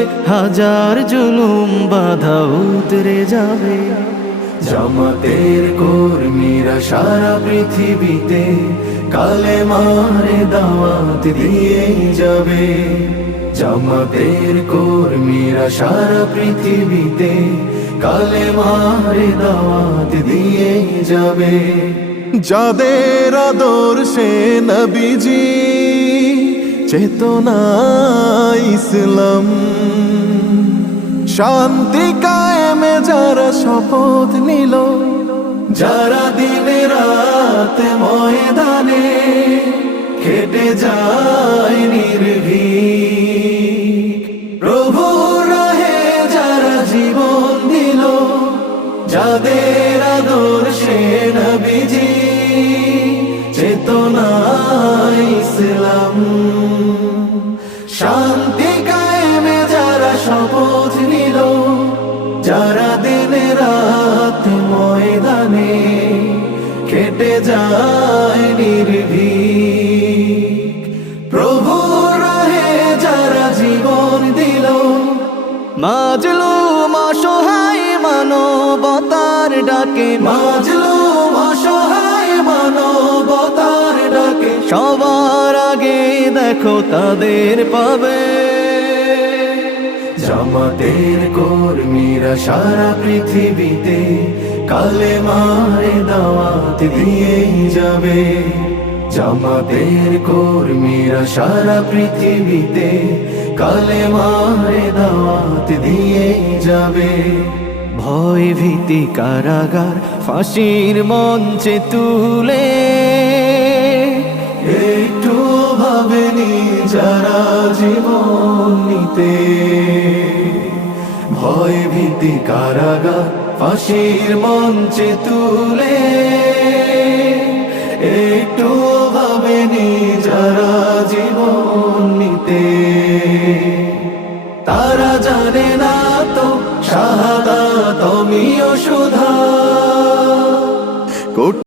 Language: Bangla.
দিলে হাজার জুলুম বাধা উতরে যাবে। জামাতের কর্মীরা সারা পৃথিবীতে কালেমার দাওয়াত দিয়ে যাবে। জামাতের কর্মীরা সারা পৃথিবীতে কালেমার দাওয়াত দিয়ে যাবে। যাদের আদর্শে নবীজি চেতনা ইসলাম, শান্তি কায়েমে যারা শপথ নিল, যারা দিনে রাতে ময়দানে খেটে যায় নির্ভীক, প্রভুর রাহে যারা জীবন দিল, যাদের আদর্শে নবীজি চেতনা ইসলাম, শান্তি কায়েমে যারা শপথ নিল, যারা দিনে রাত ময়দানে খেটে যায় নির্ভীক, প্রভুর রাহে যারা জীবন দিল, মাজলুম অসহায় মানবতার ডাকে, মাজলুম অসহায় মানবতার ডাকে, সবার আগে দেখো তাদের পাবে। জামাতের কর্মীরা সারা পৃথিবীতে কালেমার দাওয়াত দিয়ে যাবে। জামাতের কর্মীরা সারা পৃথিবীতে কালেমার দাওয়াত দিয়ে যাবে। ভয় ভীতি কারাগার ফাঁসির মঞ্চে তুলে একটু ভাবেনি যারা জীবন নিতে। ভয় ভীতি কারাগার ফাঁসির মঞ্চে তুলে একটু ভাবেনি যারা জীবন নিতে। তারা জানে না তো শাহাদাত অমিয় সুধা,